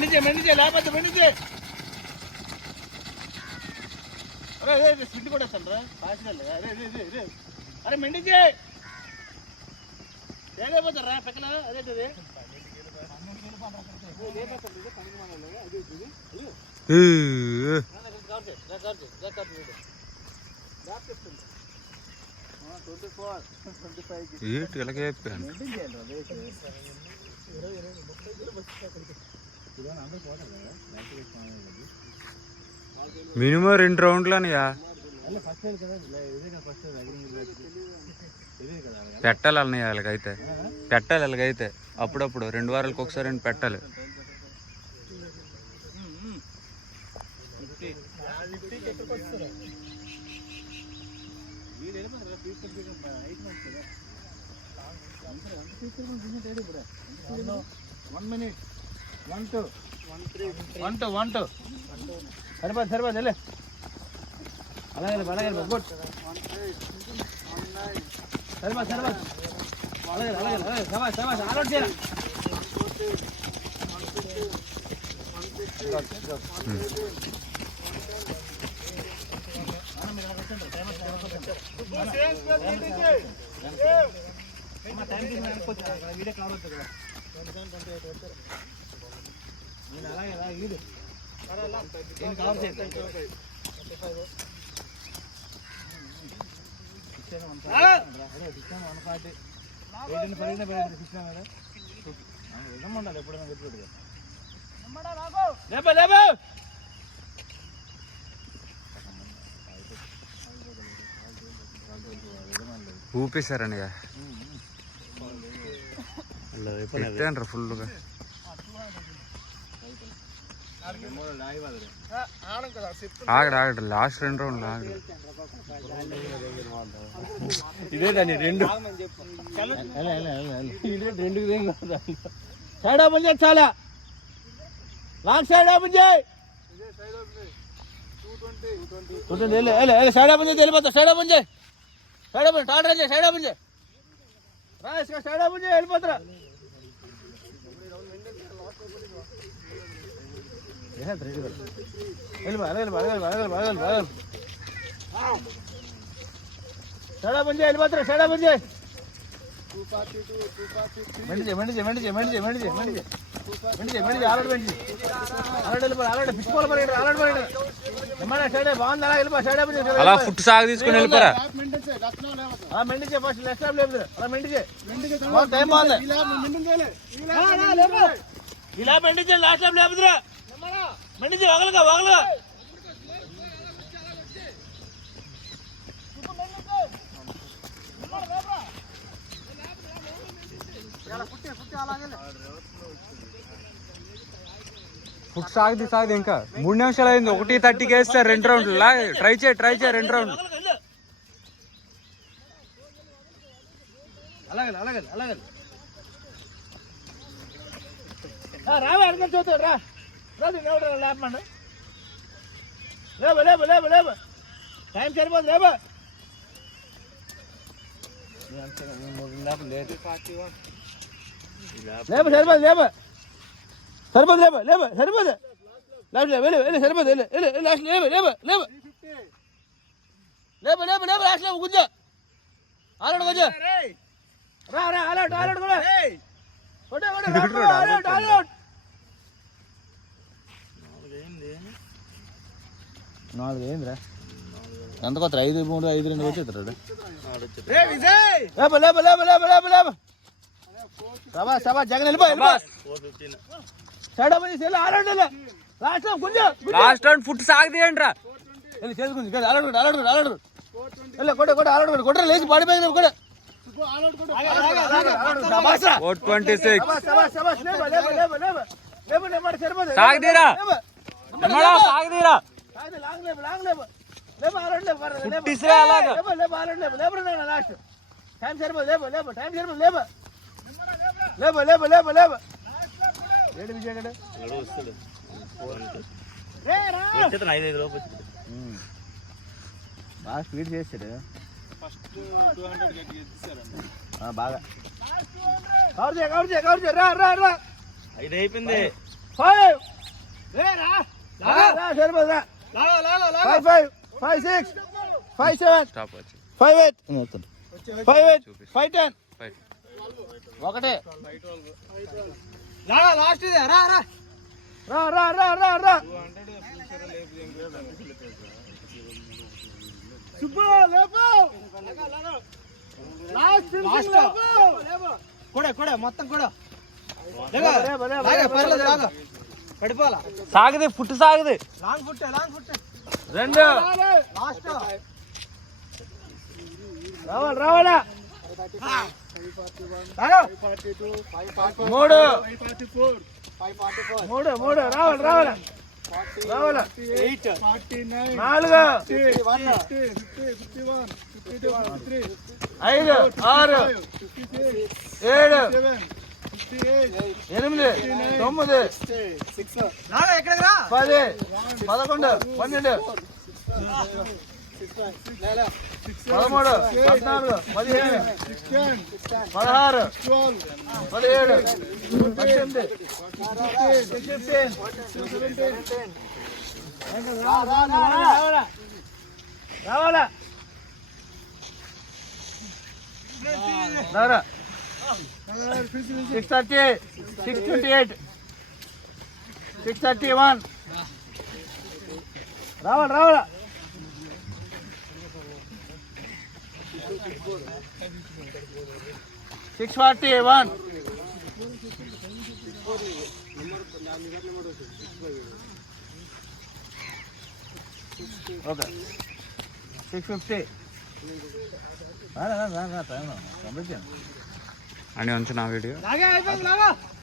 మెండిచే లేకపోతే మెండిచే. అరే అదే స్పిడ్ కూడా వస్తాను రా కాసినాలి. అరే అరే మెండిచే లేకపోతారా పక్కన అదేంటది మినిమం 2 రౌండ్లనియా పెట్టాలి అన్నయ్య వాళ్ళకైతే, పెట్టాలి వాళ్ళకైతే అప్పుడప్పుడు 2 వారాలకు ఒకసారి పెట్టాలి. సరిపోదు అలాగే గుడ్ సరిపోదు అలాగే సమాజ్ ఆలోట్ చేయాలి. వీడియో కవర్ అవుతుంది కదా నేను అలాగే వీడు కవర్ చేస్తాను. ఉండాలి ఎప్పుడైనా చెప్పలేదు. ఊపేశారన్నయ్య పెట్టాను ఫుల్గా. ఆగడు లాస్ట్ 2 రౌండ్లు ఆగడు. ఇదే దాన్ని 2 సైడ్ ఓపెన్ చేయి. చాలా లాంగ్ సైడ్ ఓపెన్ చేయి. సైడ్ ఓపెన్ చేసి వెళ్ళిపోతా. సైడ్ ఓపెన్ చేయి. సైడ్ ఓపెన్ టాటర్ చేయి. సైడ్ ఓపెన్ చేయి. సైడ్ ఓపెన్ చేయి వెళ్ళిపోతారా. సైడ్ ఓపెన్ చేయి వెళ్ళిపోతారా. సైడ్ ఓపెన్ చేయి. అలా ఫుట్ సాగు తీసుకుని వెళ్ళిపోరా. ఇలా మెండించే లాస్ట్ టైం లేపుదురా. మెండించి వగలుగా వగలుగా ఫుట్ సాగది ఇంకా 3 నిమిషాలు అయింది. 1:30కి వేస్తారు 2 రౌండ్లు. ట్రై చేయి 2 రౌండ్లు. అలాగే రావా అనుకుని చూస్తాడు రా. లేపమండి. లేబ టైం సరిపోదు. లేబ గుజ్జ ఆలోట్ గుజ్జ రా ఆలోట్ కూడా 4 అయిందిరా. ఎంత కొత్త 5, 3, 5, 2 వచ్చేస్తాడు. జగన్ వెళ్ళిపో. లాస్ట్ రౌండ్ ఫుట్ సాగదీయండి రా. కొట్ట లేచి పడిపోయింది కూడా. 426 సాగదీరా. సాగదీరా లాస్ట్ టైం సరిపోదు. టైం సరిపోదు. ఏడు విజయగడ బాగా స్పీడ్ చేస్తాడు. బాగా కవర్ చేయ. రా 5 అయిపోయింది. 5 సరిపోదు రా 5 5 5 6 5 7 స్టాప్ వచ్చి 5 8 5 8 5 10 ఒకటే లాస్ట్ ఇది రా రా రా రా రా రా రా సుబ్బు లేపు లాస్ట్ లేపు కూడా మొత్తం కూడా పర్లేదు లాగా పడిపోవాలా సాగది ఫుట్ సాగది లాంగ్ ఫుట్ 2 లాస్ట్ రావాలా 3 రావాలా 4 5 6 7 8 9 లాగా ఎక్కడికి రా 10 11 12 13 14 15 16 17 18 రావాలా 630 628 631 రావాలా 641 ఓకే 650 కంప్లీట్ అని ఉంచు నా వీడియో లాగా అయిపోయింది లాగా